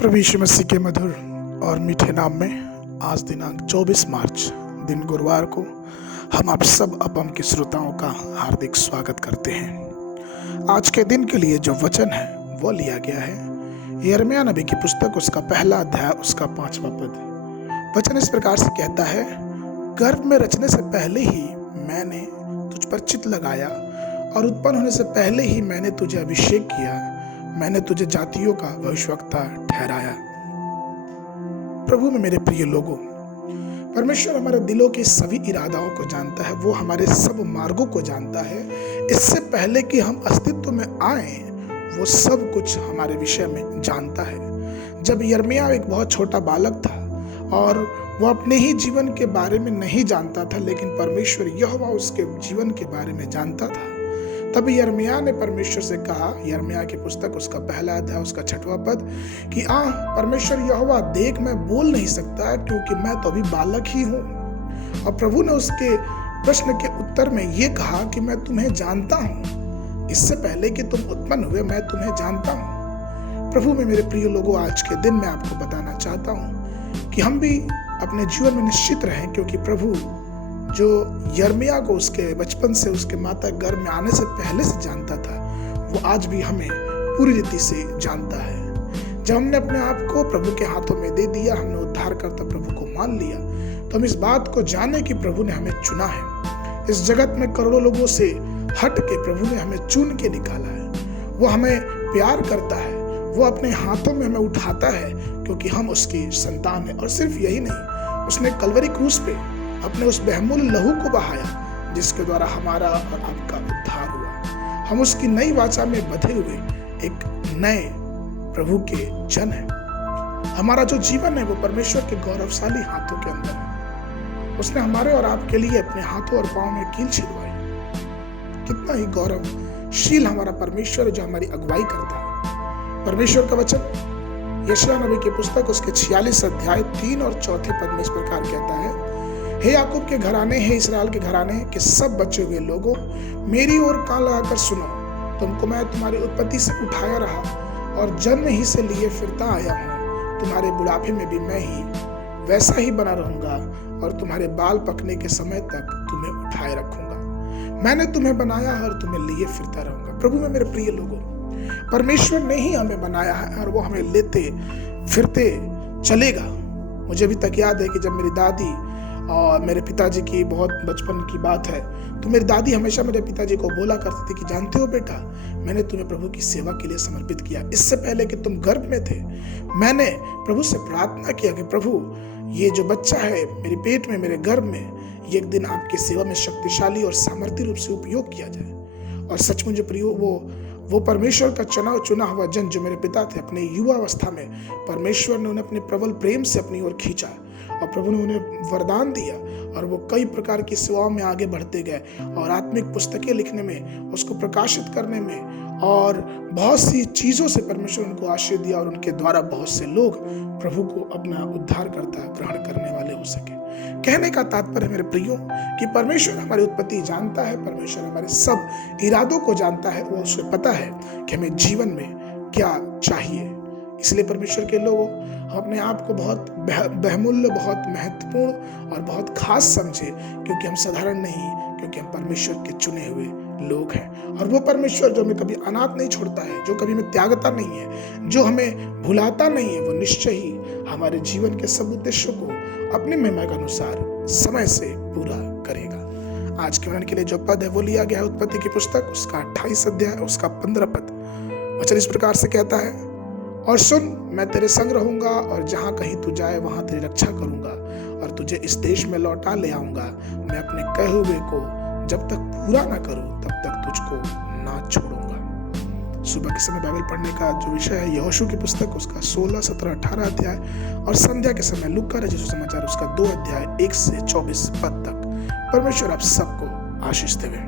प्रभु यीशु मसीह के मधुर और मीठे नाम में आज दिनांक 24 मार्च दिन गुरुवार को हम आप सब अपम के श्रोताओं का हार्दिक स्वागत करते हैं। आज के दिन के लिए जो वचन है वो लिया गया है यिर्मयाह नबी की पुस्तक, उसका पहला अध्याय, उसका 5वां पद। वचन इस प्रकार से कहता है, गर्भ में रचने से पहले ही मैंने तुझ पर चित्त लगाया और उत्पन्न होने से पहले ही मैंने तुझे अभिषेक किया, मैंने तुझे जातियों का भविष्यवक्ता ठहराया। प्रभु में मेरे प्रिय लोगों, परमेश्वर हमारे दिलों के सभी इरादाओं को जानता है, वो हमारे सब मार्गों को जानता है। इससे पहले कि हम अस्तित्व में आए वो सब कुछ हमारे विषय में जानता है। जब यिर्मयाह एक बहुत छोटा बालक था और वो अपने ही जीवन के बारे में नहीं जानता था, लेकिन परमेश्वर यहोवा उसके जीवन के बारे में जानता था। तब यिर्मयाह ने परमेश्वर से कहा, यिर्मयाह की पुस्तक, उसका पहला अध्याय, उसका 6वां पद, कि परमेश्वर यहोवा देख, मैं बोल नहीं सकता क्योंकि मैं तो अभी बालक ही हूँ। और प्रभु ने उसके प्रश्न के उत्तर में ये कहा कि मैं तुम्हें जानता हूँ, इससे पहले कि तुम उत्पन्न हुए मैं तुम्हें जानता हूँ। प्रभु में मेरे प्रिय लोगों, आज के दिन मैं आपको बताना चाहता हूँ कि हम भी अपने जीवन में निश्चित रहें, क्योंकि प्रभु जो यिर्मयाह को उसके बचपन से, उसके माता गर्भ में आने से पहले से जानता था, वो आज भी हमें पूरी रीति से जानता है। जब हमने अपने आप को प्रभु के हाथों में दे दिया, हमने उद्धारकर्ता प्रभु को मान लिया, तो हम इस बात को जाने कि प्रभु ने हमें चुना है। इस जगत में करोड़ों लोगों से हट के प्रभु ने हमें चुन के निकाला है। वो हमें प्यार करता है, वो अपने हाथों में हमें उठाता है क्योंकि हम उसकी संतान है। और सिर्फ यही नहीं, उसने कलवरी क्रूस पे अपने उस बहुमूल्य लहू को बहाया जिसके द्वारा हमारा और आपका उद्धार हुआ। हम उसकी नई वाचा में बंधे हुए एक नए प्रभु के जन हैं। हमारा जो जीवन है वो परमेश्वर के गौरवशाली हाथों के अंदर है। उसने हमारे और आपके लिए अपने हाथों और पांव में कील छिदवाई। कितना ही गौरवशील हमारा परमेश्वर है जो हमारी अगुवाई करता है। परमेश्वर का वचन यशायाह नबी की पुस्तक, उसके 46 अध्याय 3 और 4 पद में इस प्रकार कहता है, हे याकूब के घराने, हे इस्राएल के घराने के सब बचे हुए लोगों, मेरी ओर कान लगाकर सुनो। तुमको मैं तुम्हारी उत्पत्ति से उठाया रहा और जन्म ही से लिए फिरता आया हूँ। तुम्हारे बुढ़ापे में भी मैं ही वैसा ही बना रहूंगा और तुम्हारे बाल पकने के समय तक तुम्हें उठाए रखूंगा। मैंने तुम्हें बनाया और तुम्हें लिए फिरता रहूंगा। प्रभु में मेरे प्रिय लोगों, परमेश्वर ने ही हमें बनाया है और वो हमें लेते फिरते चलेगा। मुझे अभी तक याद है कि जब मेरी दादी और मेरे पिताजी की बहुत बचपन की बात है, तो मेरी दादी हमेशा मेरे पिताजी को बोला करती थी कि जानते हो बेटा, मैंने तुम्हें प्रभु की सेवा के लिए समर्पित किया। इससे पहले कि तुम गर्भ में थे, मैंने प्रभु से प्रार्थना किया कि प्रभु, ये जो बच्चा है मेरे पेट में, मेरे गर्भ में, ये एक दिन आपकी सेवा में शक्तिशाली और सामर्थ्य रूप से उपयोग किया जाए। और सचमुच प्रियो, वो परमेश्वर का चुना हुआ जन जो मेरे पिता थे, अपने युवा अवस्था में परमेश्वर ने उन्हें अपने प्रबल प्रेम से अपनी ओर खींचा और प्रभु ने उन्हें वरदान दिया और वो कई प्रकार की सेवाओं में आगे बढ़ते गए और आत्मिक पुस्तकें लिखने में, उसको प्रकाशित करने में और बहुत सी चीज़ों से परमेश्वर उनको आशीष दिया और उनके द्वारा बहुत से लोग प्रभु को अपना उद्धारकर्ता ग्रहण करने वाले हो सके। कहने का तात्पर्य मेरे प्रियो कि परमेश्वर हमारी उत्पत्ति जानता है, परमेश्वर हमारे सब इरादों को जानता है, वो उसे पता है कि हमें जीवन में क्या चाहिए। इसलिए परमेश्वर के लोगों, हम अपने आप को बहुत बहुमूल्य, बहुत महत्वपूर्ण और बहुत खास समझे, क्योंकि हम साधारण नहीं, क्योंकि हम परमेश्वर के चुने हुए लोग हैं। और वो परमेश्वर जो हमें कभी अनाथ नहीं छोड़ता है, जो कभी हमें त्यागता नहीं है, जो हमें भुलाता नहीं है, वो निश्चय ही हमारे जीवन के सब उद्देश्यों को अपनी महिमा के अनुसार समय से पूरा करेगा। आज के वर्णन के लिए जो पद है वो लिया गया है उत्पत्ति की पुस्तक, उसका 28 अध्याय, उसका 15 पद। वचन इस प्रकार से कहता है, और सुन, मैं तेरे संग रहूंगा और जहां कहीं तू जाए वहां तेरी रक्षा करूंगा और तुझे इस देश में लौटा ले आऊंगा। मैं अपने कहे हुए को जब तक पूरा ना करूं तब तक तुझको ना छोड़ूंगा। सुबह के समय बाइबल पढ़ने का जो विषय है यहोशू की पुस्तक, उसका 16, 17, 18 अध्याय, और संध्या के समय लूका रचित सुसमाचार, उसका 2 अध्याय 1 से 24 पद तक। परमेश्वर आप सबको आशीष देवे।